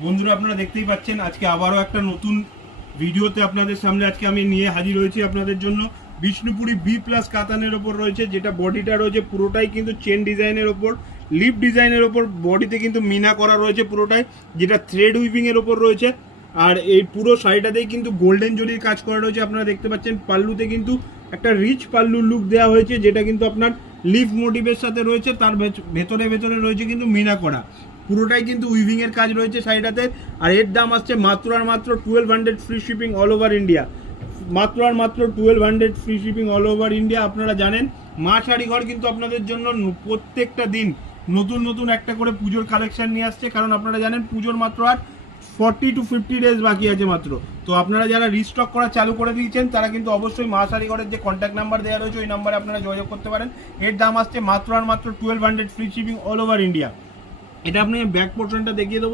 বন্ধুরা আপনারা দেখতেই পাচ্ছেন আজকে আবারও একটা নতুন ভিডিওতে আপনাদের সামনে আজকে আমি নিয়ে হাজির হয়েছি আপনাদের জন্য। বিষ্ণুপুরি বি প্লাস কাতানের ওপর রয়েছে, যেটা বডিটা রয়েছে পুরোটাই কিন্তু চেন ডিজাইনের ওপর, লিপ ডিজাইনের ওপর, বডিতে কিন্তু মিনা করা রয়েছে পুরোটাই, যেটা থ্রেড উইভিং এর ওপর রয়েছে। আর এই পুরো শাড়িটাতেই কিন্তু গোল্ডেন জরির কাজ করা রয়েছে। আপনারা দেখতে পাচ্ছেন পাল্লুতে কিন্তু একটা রিচ পাল্লু লুক দেওয়া হয়েছে, যেটা কিন্তু আপনার লিফ মোটিভের সাথে রয়েছে। তার ভেতরে ভেতরে রয়েছে কিন্তু মিনা করা, পুরোটাই কিন্তু উইভিং এর কাজ রয়েছে শাড়িটাতে। আর এর দাম আসছে মাত্র আর মাত্র 1200 free shipping all over India. মাত্র আর মাত্র 1200 free shipping all over India. আপনারা জানেন মা শাড়িঘর কিন্তু আপনাদের জন্য প্রত্যেকটা দিন নতুন নতুন একটা করে পুজোর কালেকশন নিয়ে আসছে, কারণ আপনারা জানেন পুজোর মাত্র আর 40 to 50 ডেজ বাকি আছে মাত্র। তো আপনারা যারা রিস্টক করা চালু করে দিয়েছেন তারা কিন্তু অবশ্যই মা শাড়িঘরের যে কন্ট্যাক্ট নাম্বার দেওয়া রয়েছে ওই নাম্বারে আপনারা যোগাযোগ করতে পারেন। এর দাম আসছে মাত্র আর মাত্র 1200 free shipping all over India. এটা আপনি ব্যাক পোর্শনটা দেখিয়ে দেবো।